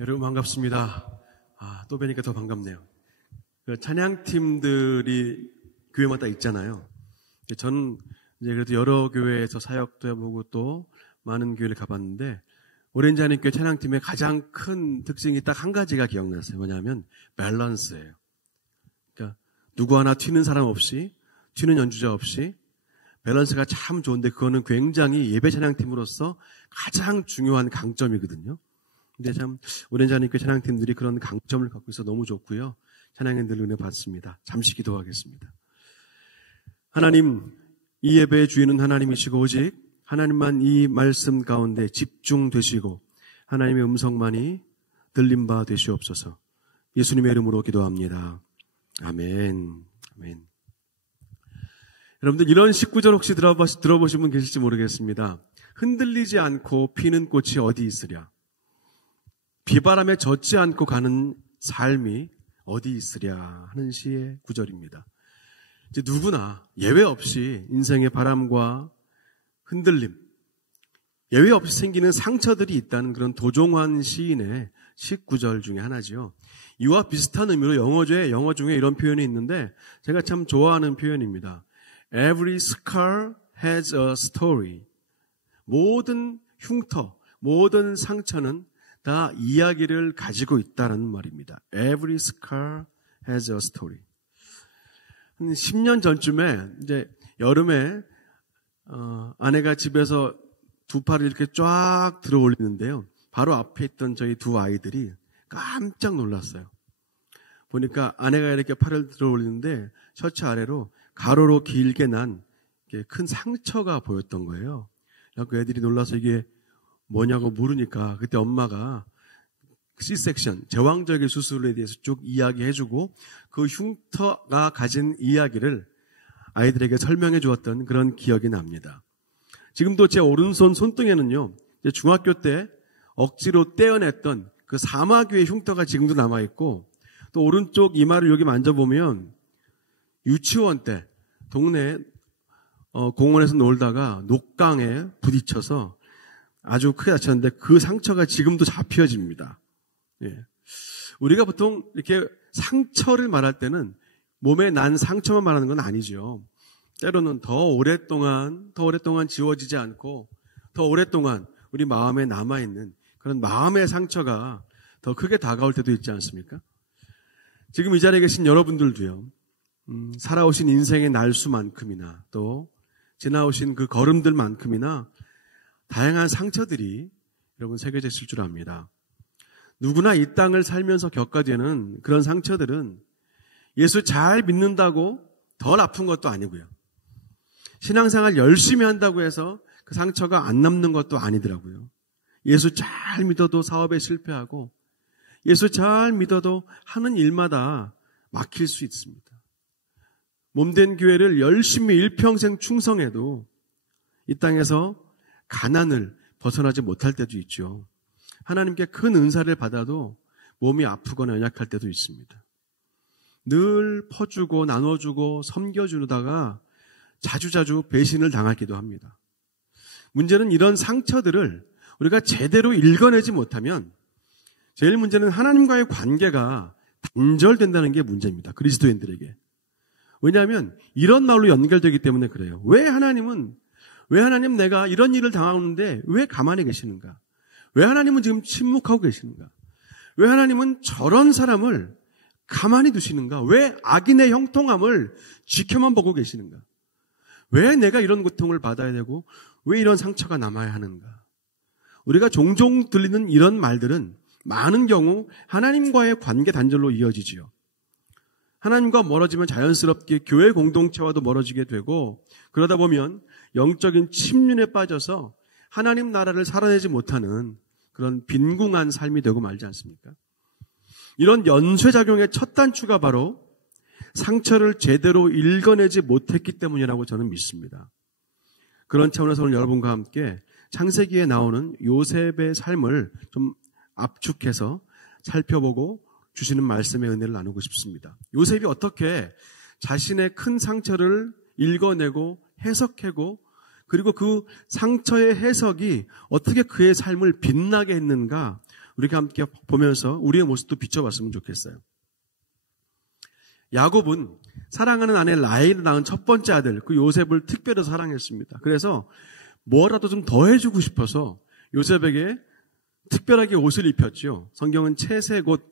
여러분 반갑습니다. 또 뵈니까 더 반갑네요. 찬양팀들이 교회마다 있잖아요. 저는 이제 그래도 여러 교회에서 사역도 해보고 또 많은 교회를 가봤는데 오렌지 하나님교회 찬양팀의 가장 큰 특징이 딱 한 가지가 기억났어요. 뭐냐면 밸런스예요. 그러니까 누구 하나 튀는 사람 없이, 튀는 연주자 없이 밸런스가 참 좋은데 그거는 굉장히 예배 찬양팀으로서 가장 중요한 강점이거든요. 근데 참 오렌지 하나님교회 찬양팀들이 그런 강점을 갖고 있어 너무 좋고요. 찬양인들 은혜 받습니다. 잠시 기도하겠습니다. 하나님, 이 예배의 주인은 하나님이시고 오직 하나님만 이 말씀 가운데 집중되시고 하나님의 음성만이 들린 바 되시옵소서. 예수님의 이름으로 기도합니다. 아멘. 아멘. 여러분들 이런 19절 혹시 들어보신 분 계실지 모르겠습니다. 흔들리지 않고 피는 꽃이 어디 있으랴. 비바람에 젖지 않고 가는 삶이 어디 있으랴 하는 시의 구절입니다. 이제 누구나 예외 없이 인생의 바람과 흔들림, 예외 없이 생기는 상처들이 있다는 그런 도종환 시인의 19절 중에 하나지요. 이와 비슷한 의미로 영어 중에 이런 표현이 있는데 제가 참 좋아하는 표현입니다. Every scar has a story. 모든 흉터, 모든 상처는 다 이야기를 가지고 있다는 말입니다. Every scar has a story. 한 10년 전쯤에 이제 여름에 아내가 집에서 두 팔을 이렇게 쫙 들어 올리는데요. 바로 앞에 있던 저희 두 아이들이 깜짝 놀랐어요. 보니까 아내가 이렇게 팔을 들어 올리는데 셔츠 아래로 가로로 길게 난 큰 상처가 보였던 거예요. 그 애들이 놀라서 이게 뭐냐고 물으니까 그때 엄마가 C-섹션, 제왕절개 수술에 대해서 쭉 이야기해주고 그 흉터가 가진 이야기를 아이들에게 설명해 주었던 그런 기억이 납니다. 지금도 제 오른손 손등에는요, 중학교 때 억지로 떼어냈던 그 사마귀의 흉터가 지금도 남아있고 또 오른쪽 이마를 여기 만져보면 유치원 때 동네 공원에서 놀다가 녹강에 부딪혀서 아주 크게 다쳤는데 그 상처가 지금도 잡혀집니다. 예. 우리가 보통 이렇게 상처를 말할 때는 몸에 난 상처만 말하는 건 아니죠. 때로는 더 오랫동안 지워지지 않고 더 오랫동안 우리 마음에 남아있는 그런 마음의 상처가 더 크게 다가올 때도 있지 않습니까? 지금 이 자리에 계신 여러분들도요. 살아오신 인생의 날수만큼이나 또 지나오신 그 걸음들만큼이나 다양한 상처들이 여러분 새겨져 있을 줄 압니다. 누구나 이 땅을 살면서 겪어야 되는 그런 상처들은 예수 잘 믿는다고 덜 아픈 것도 아니고요. 신앙생활 열심히 한다고 해서 그 상처가 안 남는 것도 아니더라고요. 예수 잘 믿어도 사업에 실패하고 예수 잘 믿어도 하는 일마다 막힐 수 있습니다. 몸된 교회를 열심히 일평생 충성해도 이 땅에서 가난을 벗어나지 못할 때도 있죠. 하나님께 큰 은사를 받아도 몸이 아프거나 연약할 때도 있습니다. 늘 퍼주고 나눠주고 섬겨주다가 자주자주 배신을 당하기도 합니다. 문제는 이런 상처들을 우리가 제대로 읽어내지 못하면 제일 문제는 하나님과의 관계가 단절된다는 게 문제입니다. 그리스도인들에게. 왜냐하면 이런 말로 연결되기 때문에 그래요. 왜 하나님 내가 이런 일을 당하는데 왜 가만히 계시는가? 왜 하나님은 지금 침묵하고 계시는가? 왜 하나님은 저런 사람을 가만히 두시는가? 왜 악인의 형통함을 지켜만 보고 계시는가? 왜 내가 이런 고통을 받아야 되고 왜 이런 상처가 남아야 하는가? 우리가 종종 들리는 이런 말들은 많은 경우 하나님과의 관계 단절로 이어지지요. 하나님과 멀어지면 자연스럽게 교회 공동체와도 멀어지게 되고 그러다 보면 영적인 침륜에 빠져서 하나님 나라를 살아내지 못하는 그런 빈궁한 삶이 되고 말지 않습니까? 이런 연쇄작용의 첫 단추가 바로 상처를 제대로 읽어내지 못했기 때문이라고 저는 믿습니다. 그런 차원에서 오늘 여러분과 함께 창세기에 나오는 요셉의 삶을 좀 압축해서 살펴보고 주시는 말씀의 은혜를 나누고 싶습니다. 요셉이 어떻게 자신의 큰 상처를 읽어내고 해석하고 그리고 그 상처의 해석이 어떻게 그의 삶을 빛나게 했는가 우리가 함께 보면서 우리의 모습도 비춰봤으면 좋겠어요. 야곱은 사랑하는 아내 라헬을 낳은 첫 번째 아들 그 요셉을 특별히 사랑했습니다. 그래서 뭐라도 좀 더 해주고 싶어서 요셉에게 특별하게 옷을 입혔죠. 성경은 채색 옷,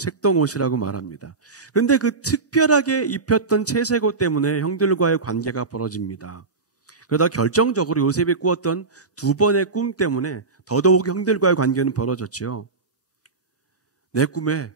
색동 옷이라고 말합니다. 그런데 그 특별하게 입혔던 채색 옷 때문에 형들과의 관계가 벌어집니다. 그러다 결정적으로 요셉이 꾸었던 두 번의 꿈 때문에 더더욱 형들과의 관계는 벌어졌죠. 내 꿈에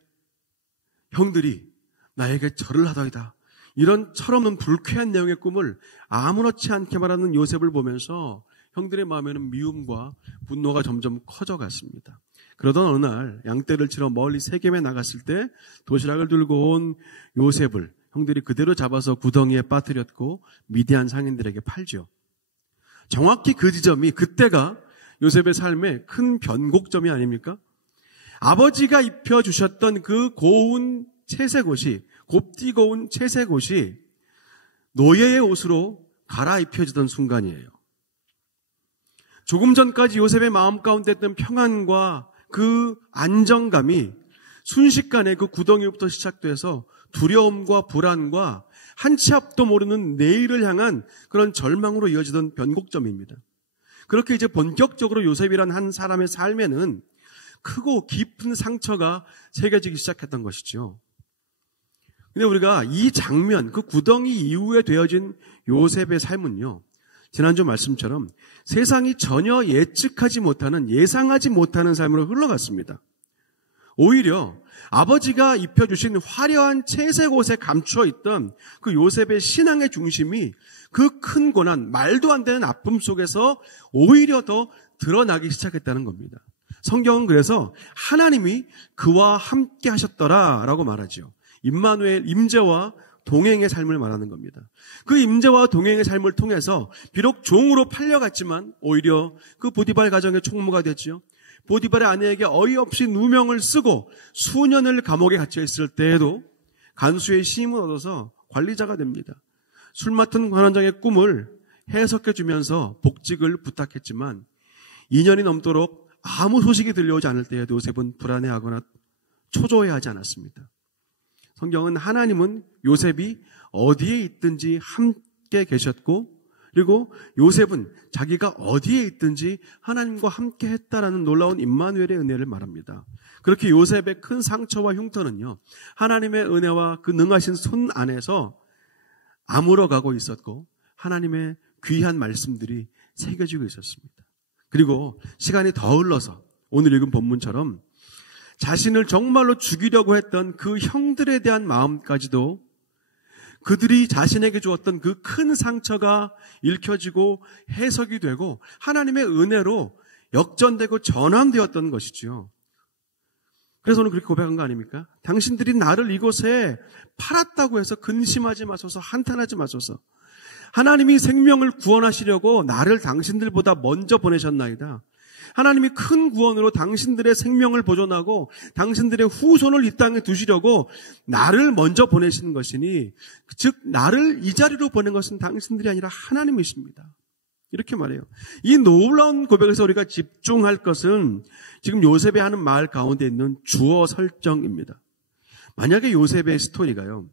형들이 나에게 절을 하더이다. 이런 철없는 불쾌한 내용의 꿈을 아무렇지 않게 말하는 요셉을 보면서 형들의 마음에는 미움과 분노가 점점 커져갔습니다. 그러던 어느 날 양떼를 치러 멀리 세겜에 나갔을 때 도시락을 들고 온 요셉을 형들이 그대로 잡아서 구덩이에 빠뜨렸고 미디안 상인들에게 팔죠. 정확히 그 지점이 그때가 요셉의 삶의 큰 변곡점이 아닙니까? 아버지가 입혀주셨던 그 고운 채색 옷이, 곱디고 온 채색 옷이 노예의 옷으로 갈아입혀지던 순간이에요. 조금 전까지 요셉의 마음 가운데 있던 평안과 그 안정감이 순식간에 그 구덩이부터 시작돼서 두려움과 불안과 한 치 앞도 모르는 내일을 향한 그런 절망으로 이어지던 변곡점입니다. 그렇게 이제 본격적으로 요셉이란 한 사람의 삶에는 크고 깊은 상처가 새겨지기 시작했던 것이죠. 근데 우리가 이 장면, 그 구덩이 이후에 되어진 요셉의 삶은요, 지난주 말씀처럼 세상이 전혀 예측하지 못하는, 예상하지 못하는 삶으로 흘러갔습니다. 오히려 아버지가 입혀주신 화려한 채색 옷에 감추어 있던 그 요셉의 신앙의 중심이 그 큰 고난, 말도 안 되는 아픔 속에서 오히려 더 드러나기 시작했다는 겁니다. 성경은 그래서 하나님이 그와 함께 하셨더라라고 말하죠. 임마누엘, 임재와 동행의 삶을 말하는 겁니다. 그 임재와 동행의 삶을 통해서 비록 종으로 팔려갔지만 오히려 그 보디발 가정의 총무가 됐죠. 보디발의 아내에게 어이없이 누명을 쓰고 수년을 감옥에 갇혀 있을 때에도 간수의 시임을 얻어서 관리자가 됩니다. 술 맡은 관원장의 꿈을 해석해 주면서 복직을 부탁했지만 2년이 넘도록 아무 소식이 들려오지 않을 때에도 요셉은 불안해하거나 초조해하지 않았습니다. 성경은 하나님은 요셉이 어디에 있든지 함께 계셨고 그리고 요셉은 자기가 어디에 있든지 하나님과 함께 했다라는 놀라운 임마누엘의 은혜를 말합니다. 그렇게 요셉의 큰 상처와 흉터는요, 하나님의 은혜와 그 능하신 손 안에서 아물어가고 있었고 하나님의 귀한 말씀들이 새겨지고 있었습니다. 그리고 시간이 더 흘러서 오늘 읽은 본문처럼 자신을 정말로 죽이려고 했던 그 형들에 대한 마음까지도 그들이 자신에게 주었던 그 큰 상처가 읽혀지고 해석이 되고 하나님의 은혜로 역전되고 전환되었던 것이지요. 그래서 오늘 그렇게 고백한 거 아닙니까? 당신들이 나를 이곳에 팔았다고 해서 근심하지 마소서, 한탄하지 마소서. 하나님이 생명을 구원하시려고 나를 당신들보다 먼저 보내셨나이다. 하나님이 큰 구원으로 당신들의 생명을 보존하고 당신들의 후손을 이 땅에 두시려고 나를 먼저 보내신 것이니, 즉 나를 이 자리로 보낸 것은 당신들이 아니라 하나님이십니다. 이렇게 말해요. 이 놀라운 고백에서 우리가 집중할 것은 지금 요셉이 하는 말 가운데 있는 주어 설정입니다. 만약에 요셉의 스토리가요,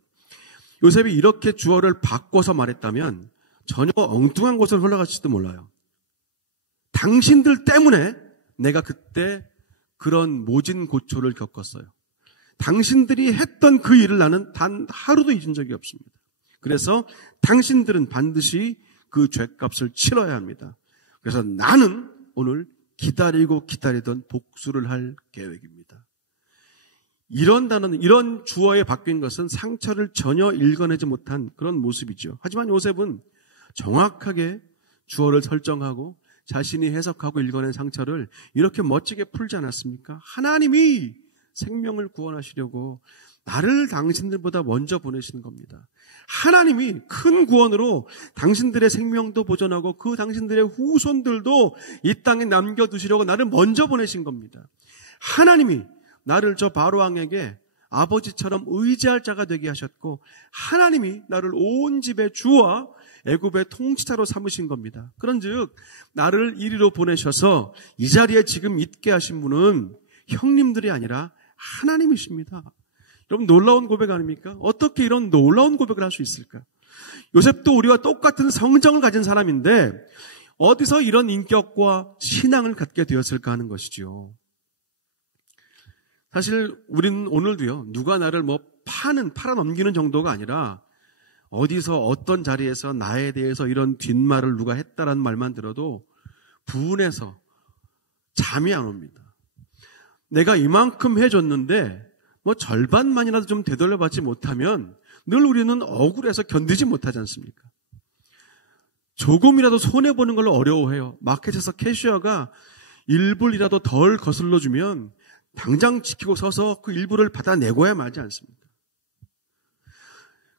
요셉이 이렇게 주어를 바꿔서 말했다면 전혀 엉뚱한 곳으로 흘러갔을지도 몰라요. 당신들 때문에 내가 그때 그런 모진 고초를 겪었어요. 당신들이 했던 그 일을 나는 단 하루도 잊은 적이 없습니다. 그래서 당신들은 반드시 그 죄값을 치러야 합니다. 그래서 나는 오늘 기다리고 기다리던 복수를 할 계획입니다. 이런 단어는, 이런 주어에 바뀐 것은 상처를 전혀 읽어내지 못한 그런 모습이죠. 하지만 요셉은 정확하게 주어를 설정하고 자신이 해석하고 읽어낸 상처를 이렇게 멋지게 풀지 않았습니까? 하나님이 생명을 구원하시려고 나를 당신들보다 먼저 보내시는 겁니다. 하나님이 큰 구원으로 당신들의 생명도 보존하고 그 당신들의 후손들도 이 땅에 남겨두시려고 나를 먼저 보내신 겁니다. 하나님이 나를 저 바로왕에게 아버지처럼 의지할 자가 되게 하셨고 하나님이 나를 온 집의 주와 애굽의 통치자로 삼으신 겁니다. 그런즉 나를 이리로 보내셔서 이 자리에 지금 있게 하신 분은 형님들이 아니라 하나님이십니다. 여러분 놀라운 고백 아닙니까? 어떻게 이런 놀라운 고백을 할 수 있을까? 요셉도 우리와 똑같은 성정을 가진 사람인데 어디서 이런 인격과 신앙을 갖게 되었을까 하는 것이지요. 사실 우리는 오늘도요, 누가 나를 팔아넘기는 정도가 아니라 어디서 어떤 자리에서 나에 대해서 이런 뒷말을 누가 했다라는 말만 들어도 분해서 잠이 안 옵니다. 내가 이만큼 해줬는데 절반만이라도 좀 되돌려받지 못하면 늘 우리는 억울해서 견디지 못하지 않습니까? 조금이라도 손해보는 걸로 어려워해요. 마켓에서 캐셔가 1불이라도 덜 거슬러주면 당장 지키고 서서 그 일부를 받아내고야 마지 않습니까?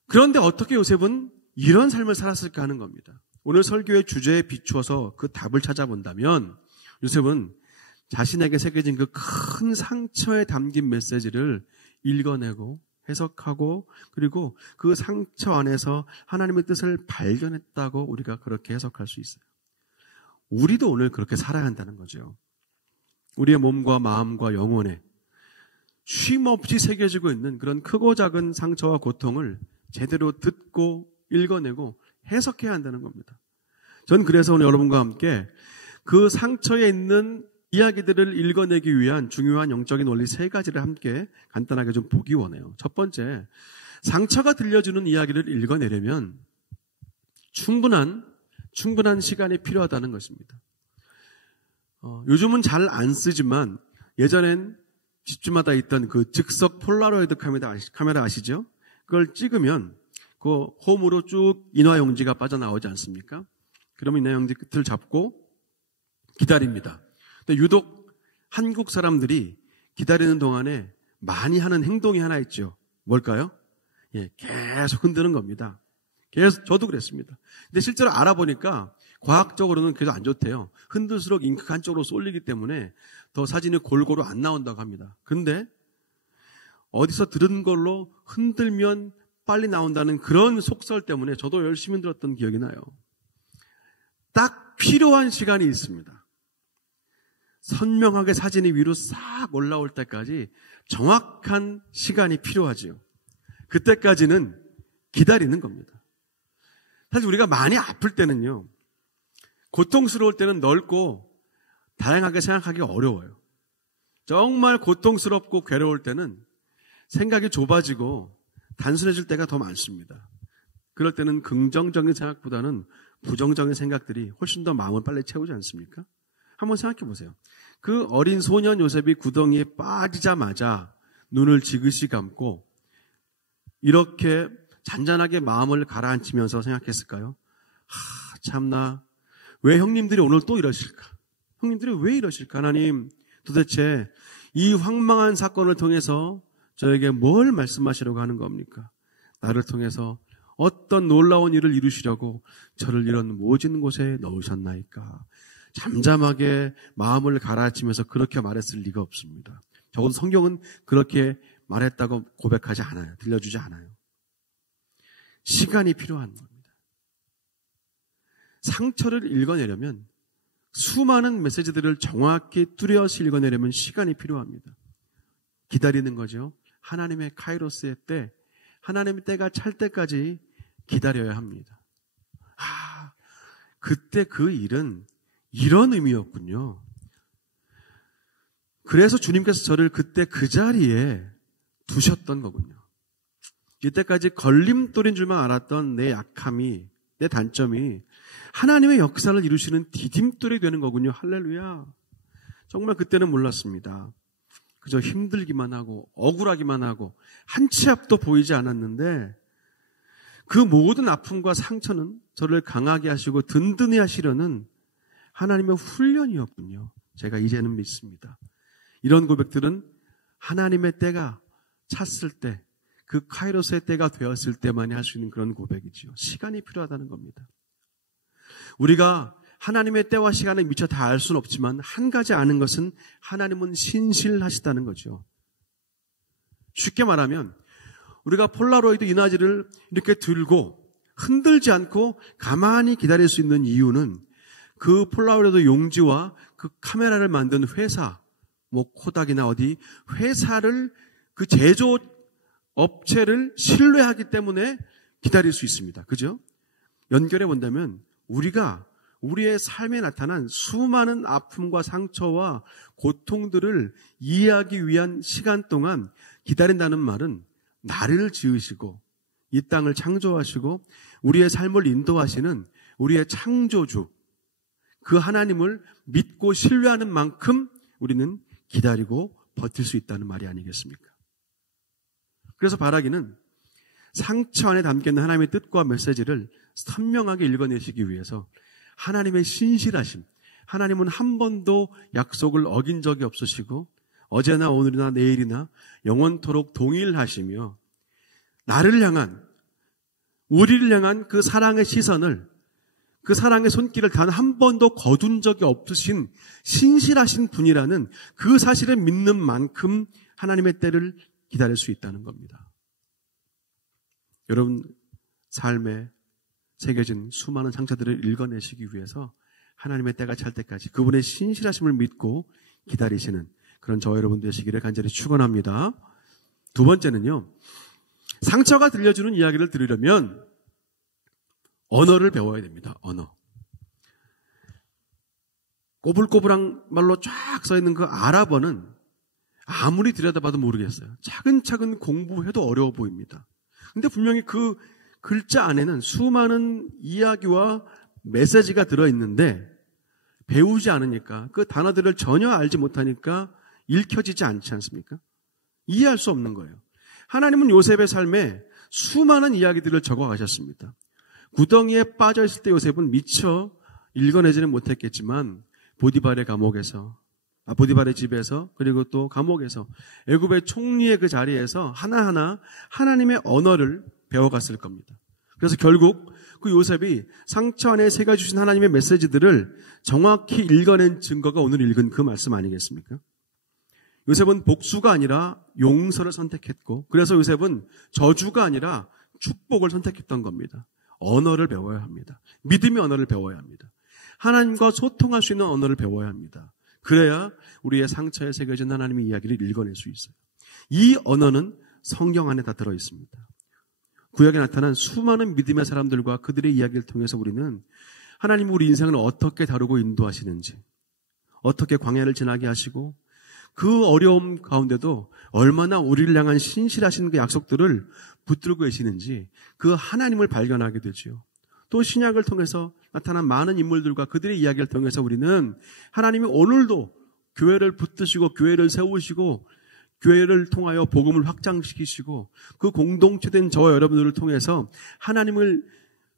그런데 어떻게 요셉은 이런 삶을 살았을까 하는 겁니다. 오늘 설교의 주제에 비추어서 그 답을 찾아본다면 요셉은 자신에게 새겨진 그 큰 상처에 담긴 메시지를 읽어내고 해석하고 그리고 그 상처 안에서 하나님의 뜻을 발견했다고 우리가 그렇게 해석할 수 있어요. 우리도 오늘 그렇게 살아야 한다는 거죠. 우리의 몸과 마음과 영혼에 쉼없이 새겨지고 있는 그런 크고 작은 상처와 고통을 제대로 듣고 읽어내고 해석해야 한다는 겁니다. 전 그래서 오늘 여러분과 함께 그 상처에 있는 이야기들을 읽어내기 위한 중요한 영적인 원리 3가지를 함께 간단하게 좀 보기 원해요. 첫 번째, 상처가 들려주는 이야기를 읽어내려면 충분한 시간이 필요하다는 것입니다. 요즘은 잘 안 쓰지만 예전엔 집주마다 있던 그 즉석 폴라로이드 카메라 아시죠? 그걸 찍으면 그 홈으로 쭉 인화용지가 빠져나오지 않습니까? 그러면 인화용지 끝을 잡고 기다립니다. 근데 유독 한국 사람들이 기다리는 동안에 많이 하는 행동이 하나 있죠. 뭘까요? 계속 흔드는 겁니다. 계속 저도 그랬습니다. 근데 실제로 알아보니까 과학적으로는 그래서 안 좋대요. 흔들수록 잉크가 한쪽으로 쏠리기 때문에 더 사진이 골고루 안 나온다고 합니다. 근데 어디서 들은 걸로 흔들면 빨리 나온다는 그런 속설 때문에 저도 열심히 흔들었던 기억이 나요. 딱 필요한 시간이 있습니다. 선명하게 사진이 위로 싹 올라올 때까지 정확한 시간이 필요하지요. 그때까지는 기다리는 겁니다. 사실 우리가 많이 아플 때는요, 고통스러울 때는 넓고 다양하게 생각하기 어려워요. 정말 고통스럽고 괴로울 때는 생각이 좁아지고 단순해질 때가 더 많습니다. 그럴 때는 긍정적인 생각보다는 부정적인 생각들이 훨씬 더 마음을 빨리 채우지 않습니까? 한번 생각해 보세요. 그 어린 소년 요셉이 구덩이에 빠지자마자 눈을 지그시 감고 이렇게 잔잔하게 마음을 가라앉히면서 생각했을까요? 참나, 왜 형님들이 오늘 또 이러실까? 형님들이 왜 이러실까? 하나님, 도대체 이 황망한 사건을 통해서 저에게 뭘 말씀하시려고 하는 겁니까? 나를 통해서 어떤 놀라운 일을 이루시려고 저를 이런 모진 곳에 넣으셨나이까? 잠잠하게 마음을 가라앉히면서 그렇게 말했을 리가 없습니다. 적어도 성경은 그렇게 말했다고 고백하지 않아요. 들려주지 않아요. 시간이 필요한 겁니다. 상처를 읽어내려면 수많은 메시지들을 정확히 뚜렷이 읽어내려면 시간이 필요합니다. 기다리는 거죠. 하나님의 카이로스의 때, 하나님의 때가 찰 때까지 기다려야 합니다. 그때 그 일은 이런 의미였군요. 그래서 주님께서 저를 그때 그 자리에 두셨던 거군요. 이때까지 걸림돌인 줄만 알았던 내 약함이, 내 단점이 하나님의 역사를 이루시는 디딤돌이 되는 거군요. 할렐루야. 정말 그때는 몰랐습니다. 그저 힘들기만 하고 억울하기만 하고 한 치 앞도 보이지 않았는데 그 모든 아픔과 상처는 저를 강하게 하시고 든든히 하시려는 하나님의 훈련이었군요. 제가 이제는 믿습니다. 이런 고백들은 하나님의 때가 찼을 때, 그 카이로스의 때가 되었을 때만이 할 수 있는 그런 고백이지요. 시간이 필요하다는 겁니다. 우리가 하나님의 때와 시간을 미처 다 알 수는 없지만 한 가지 아는 것은 하나님은 신실하시다는 거죠. 쉽게 말하면 우리가 폴라로이드 인화지를 이렇게 들고 흔들지 않고 가만히 기다릴 수 있는 이유는 그 폴라로이드 용지와 그 카메라를 만든 회사, 뭐 코닥이나 어디 회사를 그 제조 업체를 신뢰하기 때문에 기다릴 수 있습니다. 그죠? 연결해 본다면 우리가 우리의 삶에 나타난 수많은 아픔과 상처와 고통들을 이해하기 위한 시간 동안 기다린다는 말은 나를 지으시고 이 땅을 창조하시고 우리의 삶을 인도하시는 우리의 창조주 그 하나님을 믿고 신뢰하는 만큼 우리는 기다리고 버틸 수 있다는 말이 아니겠습니까? 그래서 바라기는 상처 안에 담겨있는 하나님의 뜻과 메시지를 선명하게 읽어내시기 위해서 하나님의 신실하심, 하나님은 한 번도 약속을 어긴 적이 없으시고 어제나 오늘이나 내일이나 영원토록 동일하시며 나를 향한, 우리를 향한 그 사랑의 시선을, 그 사랑의 손길을 단 한 번도 거둔 적이 없으신 신실하신 분이라는 그 사실을 믿는 만큼 하나님의 때를 기다릴 수 있다는 겁니다. 여러분 삶에 새겨진 수많은 상처들을 읽어내시기 위해서 하나님의 때가 찰 때까지 그분의 신실하심을 믿고 기다리시는 그런 저와 여러분 되시기를 간절히 축원합니다. 두 번째는요, 상처가 들려주는 이야기를 들으려면 언어를 배워야 됩니다. 언어. 꼬불꼬불한 말로 쫙 써있는 그 아랍어는 아무리 들여다봐도 모르겠어요. 차근차근 공부해도 어려워 보입니다. 근데 분명히 그 글자 안에는 수많은 이야기와 메시지가 들어있는데 배우지 않으니까 그 단어들을 전혀 알지 못하니까 읽혀지지 않지 않습니까? 이해할 수 없는 거예요. 하나님은 요셉의 삶에 수많은 이야기들을 적어가셨습니다. 구덩이에 빠져있을 때 요셉은 미처 읽어내지는 못했겠지만 보디발의 감옥에서, 보디발의 집에서, 그리고 또 감옥에서, 애굽의 총리의 그 자리에서 하나하나 하나님의 언어를 배워갔을 겁니다. 그래서 결국 그 요셉이 상처 안에 새겨주신 하나님의 메시지들을 정확히 읽어낸 증거가 오늘 읽은 그 말씀 아니겠습니까? 요셉은 복수가 아니라 용서를 선택했고, 그래서 요셉은 저주가 아니라 축복을 선택했던 겁니다. 언어를 배워야 합니다. 믿음의 언어를 배워야 합니다. 하나님과 소통할 수 있는 언어를 배워야 합니다. 그래야 우리의 상처에 새겨진 하나님의 이야기를 읽어낼 수 있어요. 이 언어는 성경 안에 다 들어있습니다. 구약에 나타난 수많은 믿음의 사람들과 그들의 이야기를 통해서 우리는 하나님 우리 인생을 어떻게 다루고 인도하시는지, 어떻게 광야를 지나게 하시고 그 어려움 가운데도 얼마나 우리를 향한 신실하신 그 약속들을 붙들고 계시는지 그 하나님을 발견하게 되죠. 또 신약을 통해서 나타난 많은 인물들과 그들의 이야기를 통해서 우리는 하나님이 오늘도 교회를 붙드시고 교회를 세우시고 교회를 통하여 복음을 확장시키시고 그 공동체된 저와 여러분들을 통해서 하나님을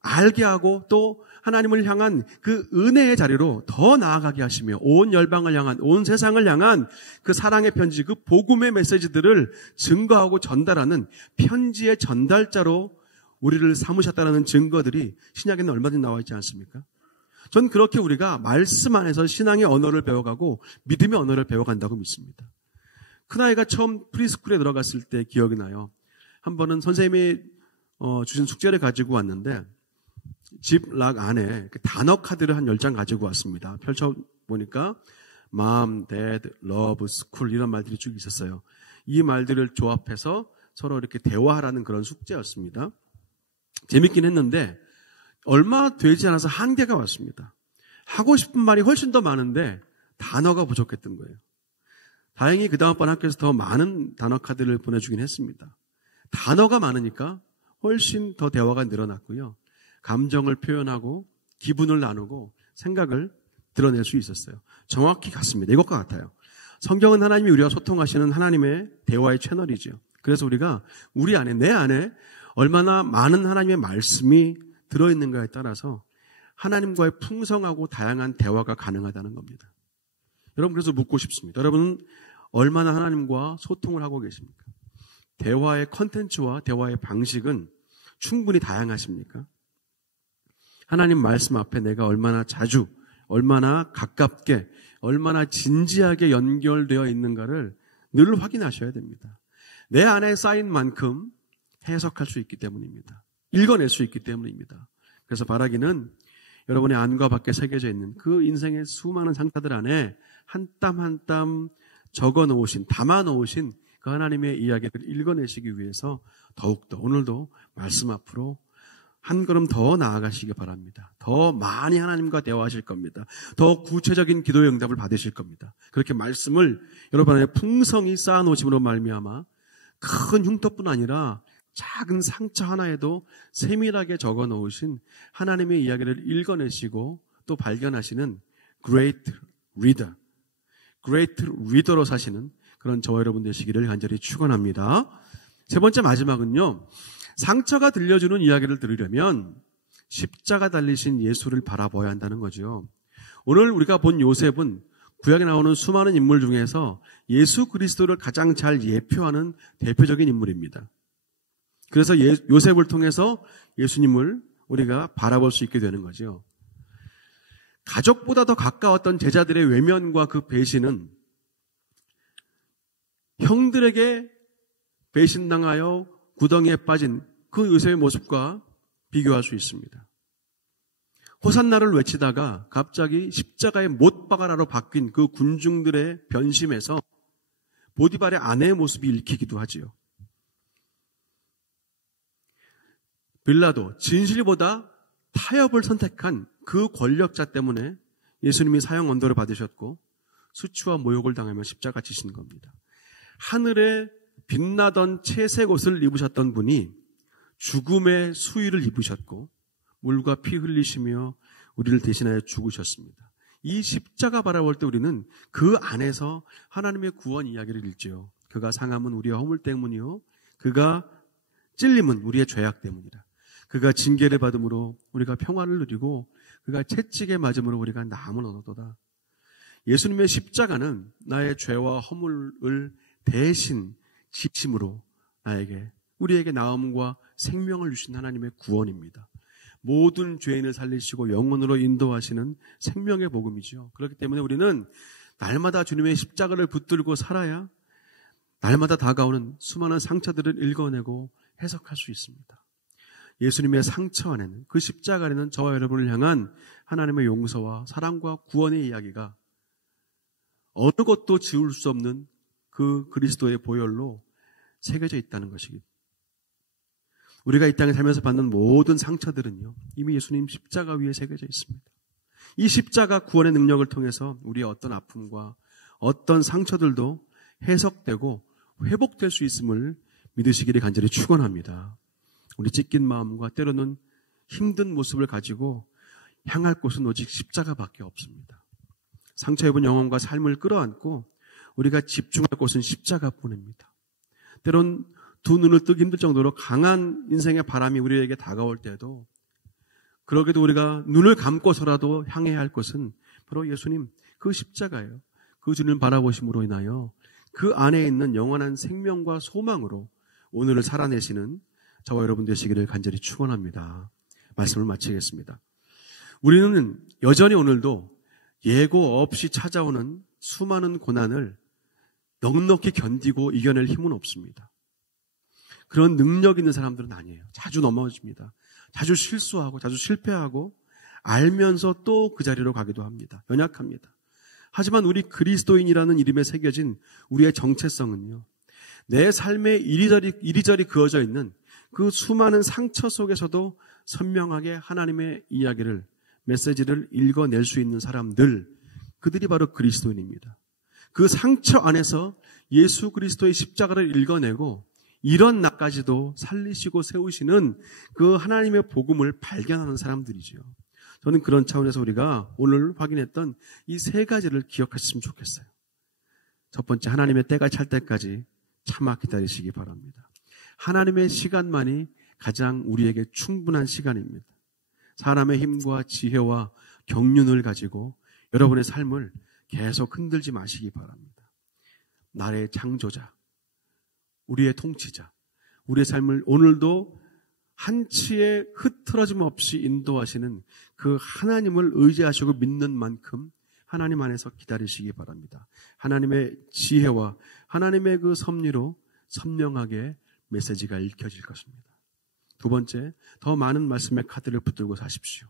알게 하고 또 하나님을 향한 그 은혜의 자리로 더 나아가게 하시며 온 열방을 향한, 온 세상을 향한 그 사랑의 편지, 그 복음의 메시지들을 증거하고 전달하는 편지의 전달자로 우리를 삼으셨다는 증거들이 신약에는 얼마든지 나와 있지 않습니까? 전 그렇게 우리가 말씀 안에서 신앙의 언어를 배워가고 믿음의 언어를 배워간다고 믿습니다. 큰아이가 처음 프리스쿨에 들어갔을 때 기억이 나요. 한 번은 선생님이 주신 숙제를 가지고 왔는데 집 락 안에 단어 카드를 한 10장 가지고 왔습니다. 펼쳐보니까 mom, dad, love, school 이런 말들이 쭉 있었어요. 이 말들을 조합해서 서로 이렇게 대화하라는 그런 숙제였습니다. 재밌긴 했는데 얼마 되지 않아서 한계가 왔습니다. 하고 싶은 말이 훨씬 더 많은데 단어가 부족했던 거예요. 다행히 그 다음번 학교에서 더 많은 단어 카드를 보내주긴 했습니다. 단어가 많으니까 훨씬 더 대화가 늘어났고요. 감정을 표현하고 기분을 나누고 생각을 드러낼 수 있었어요. 정확히 같습니다. 이것과 같아요. 성경은 하나님이 우리와 소통하시는 하나님의 대화의 채널이죠. 그래서 우리가 우리 안에, 내 안에 얼마나 많은 하나님의 말씀이 들어있는가에 따라서 하나님과의 풍성하고 다양한 대화가 가능하다는 겁니다. 여러분, 그래서 묻고 싶습니다. 여러분은 얼마나 하나님과 소통을 하고 계십니까? 대화의 컨텐츠와 대화의 방식은 충분히 다양하십니까? 하나님 말씀 앞에 내가 얼마나 자주, 얼마나 가깝게, 얼마나 진지하게 연결되어 있는가를 늘 확인하셔야 됩니다. 내 안에 쌓인 만큼 해석할 수 있기 때문입니다. 읽어낼 수 있기 때문입니다. 그래서 바라기는 여러분의 안과 밖에 새겨져 있는 그 인생의 수많은 상처들 안에 한 땀 한 땀 적어 놓으신, 담아 놓으신 그 하나님의 이야기를 읽어내시기 위해서 더욱더 오늘도 말씀 앞으로 한 걸음 더 나아가시기 바랍니다. 더 많이 하나님과 대화하실 겁니다. 더 구체적인 기도의 응답을 받으실 겁니다. 그렇게 말씀을 여러분 안에 풍성히 쌓아놓으심으로 말미암아 큰 흉터뿐 아니라 작은 상처 하나에도 세밀하게 적어 놓으신 하나님의 이야기를 읽어내시고 또 발견하시는 Great Reader, Great Reader로 사시는 그런 저와 여러분 되시기를 간절히 축원합니다. 세 번째 마지막은요. 상처가 들려주는 이야기를 들으려면 십자가 달리신 예수를 바라봐야 한다는 거죠. 오늘 우리가 본 요셉은 구약에 나오는 수많은 인물 중에서 예수 그리스도를 가장 잘 예표하는 대표적인 인물입니다. 그래서 요셉을 통해서 예수님을 우리가 바라볼 수 있게 되는 거죠. 가족보다 더 가까웠던 제자들의 외면과 그 배신은 형들에게 배신당하여 구덩이에 빠진 그 요셉의 모습과 비교할 수 있습니다. 호산나를 외치다가 갑자기 십자가에 못 박아라로 바뀐 그 군중들의 변심에서 보디발의 아내의 모습이 읽히기도 하지요. 빌라도 진실보다 타협을 선택한 그 권력자 때문에 예수님이 사형 언도를 받으셨고 수치와 모욕을 당하며 십자가 지신 겁니다. 하늘에 빛나던 채색 옷을 입으셨던 분이 죽음의 수의를 입으셨고 물과 피 흘리시며 우리를 대신하여 죽으셨습니다. 이 십자가 바라볼 때 우리는 그 안에서 하나님의 구원 이야기를 읽죠. 그가 상함은 우리의 허물 때문이요 그가 찔림은 우리의 죄악 때문이라. 그가 징계를 받음으로 우리가 평화를 누리고 그가 채찍에 맞음으로 우리가 나음을 얻었도다. 예수님의 십자가는 나의 죄와 허물을 대신 지심으로 우리에게 나음과 생명을 주신 하나님의 구원입니다. 모든 죄인을 살리시고 영혼으로 인도하시는 생명의 복음이죠. 그렇기 때문에 우리는 날마다 주님의 십자가를 붙들고 살아야 날마다 다가오는 수많은 상처들을 읽어내고 해석할 수 있습니다. 예수님의 상처 안에는, 그 십자가 안에는 저와 여러분을 향한 하나님의 용서와 사랑과 구원의 이야기가 어느 것도 지울 수 없는 그 그리스도의 보혈로 새겨져 있다는 것이기. 우리가 이 땅에 살면서 받는 모든 상처들은요, 이미 예수님 십자가 위에 새겨져 있습니다. 이 십자가 구원의 능력을 통해서 우리의 어떤 아픔과 어떤 상처들도 해석되고 회복될 수 있음을 믿으시기를 간절히 축원합니다. 우리 찢긴 마음과 때로는 힘든 모습을 가지고 향할 곳은 오직 십자가밖에 없습니다. 상처 입은 영혼과 삶을 끌어안고 우리가 집중할 곳은 십자가뿐입니다. 때론 두 눈을 뜨기 힘들 정도로 강한 인생의 바람이 우리에게 다가올 때도 그러게도 우리가 눈을 감고서라도 향해야 할 것은 바로 예수님 그 십자가예요. 그 주님을 바라보심으로 인하여 그 안에 있는 영원한 생명과 소망으로 오늘을 살아내시는 저와 여러분 되시기를 간절히 축원합니다. 말씀을 마치겠습니다. 우리는 여전히 오늘도 예고 없이 찾아오는 수많은 고난을 넉넉히 견디고 이겨낼 힘은 없습니다. 그런 능력 있는 사람들은 아니에요. 자주 넘어집니다. 자주 실수하고 자주 실패하고 알면서 또 그 자리로 가기도 합니다. 연약합니다. 하지만 우리 그리스도인이라는 이름에 새겨진 우리의 정체성은요, 내 삶에 이리저리 그어져 있는 그 수많은 상처 속에서도 선명하게 하나님의 이야기를, 메시지를 읽어낼 수 있는 사람들, 그들이 바로 그리스도인입니다. 그 상처 안에서 예수 그리스도의 십자가를 읽어내고 이런 나까지도 살리시고 세우시는 그 하나님의 복음을 발견하는 사람들이지요. 저는 그런 차원에서 우리가 오늘 확인했던 이 세 가지를 기억하셨으면 좋겠어요. 첫 번째, 하나님의 때가 찰 때까지 참아 기다리시기 바랍니다. 하나님의 시간만이 가장 우리에게 충분한 시간입니다. 사람의 힘과 지혜와 경륜을 가지고 여러분의 삶을 계속 흔들지 마시기 바랍니다. 나라의 창조자, 우리의 통치자, 우리의 삶을 오늘도 한치의 흐트러짐 없이 인도하시는 그 하나님을 의지하시고 믿는 만큼 하나님 안에서 기다리시기 바랍니다. 하나님의 지혜와 하나님의 그 섭리로 선명하게 메시지가 읽혀질 것입니다. 두 번째, 더 많은 말씀의 카드를 붙들고 사십시오.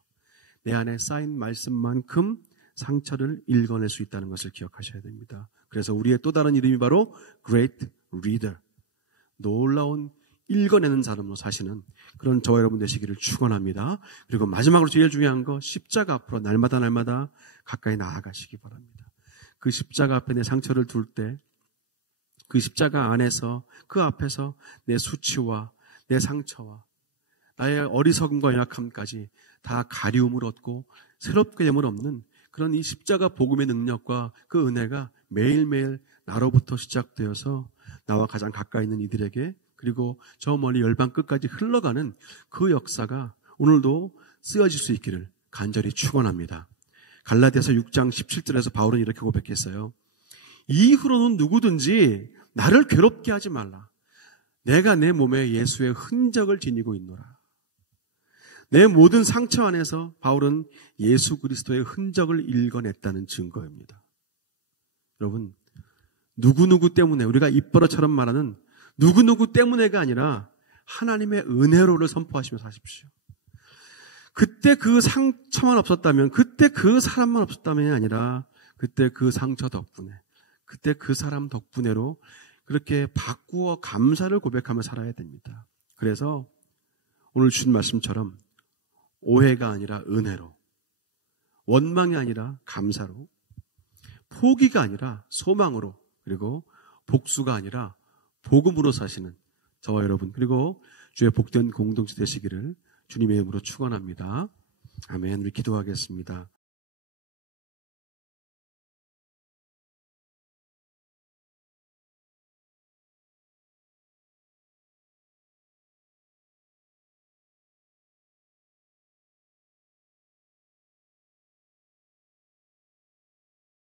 내 안에 쌓인 말씀만큼 상처를 읽어낼 수 있다는 것을 기억하셔야 됩니다. 그래서 우리의 또 다른 이름이 바로 Great Reader, 놀라운 읽어내는 사람으로 사시는 그런 저와 여러분 되시기를 축원합니다. 그리고 마지막으로 제일 중요한 거, 십자가 앞으로 날마다 가까이 나아가시기 바랍니다. 그 십자가 앞에 내 상처를 둘 때 그 십자가 안에서, 그 앞에서 내 수치와 내 상처와 나의 어리석음과 연약함까지 다 가리움을 얻고 새롭게 됨을 없는 그런 이 십자가 복음의 능력과 그 은혜가 매일매일 나로부터 시작되어서 나와 가장 가까이 있는 이들에게, 그리고 저 멀리 열방 끝까지 흘러가는 그 역사가 오늘도 쓰여질 수 있기를 간절히 축원합니다. 갈라디아서 6장 17절에서 바울은 이렇게 고백했어요. 이후로는 누구든지 나를 괴롭게 하지 말라. 내가 내 몸에 예수의 흔적을 지니고 있노라. 내 모든 상처 안에서 바울은 예수 그리스도의 흔적을 읽어냈다는 증거입니다. 여러분, 누구누구 때문에, 우리가 입버릇처럼 말하는 누구누구 때문에가 아니라 하나님의 은혜로를 선포하시며 사십시오. 그때 그 상처만 없었다면, 그때 그 사람만 없었다면이 아니라 그때 그 상처 덕분에, 그때 그 사람 덕분에로 그렇게 바꾸어 감사를 고백하며 살아야 됩니다. 그래서 오늘 주신 말씀처럼 오해가 아니라 은혜로, 원망이 아니라 감사로, 포기가 아니라 소망으로, 그리고 복수가 아니라 복음으로 사시는 저와 여러분, 그리고 주의 복된 공동체 되시기를 주님의 이름으로 축원합니다. 아멘. 우리 기도하겠습니다.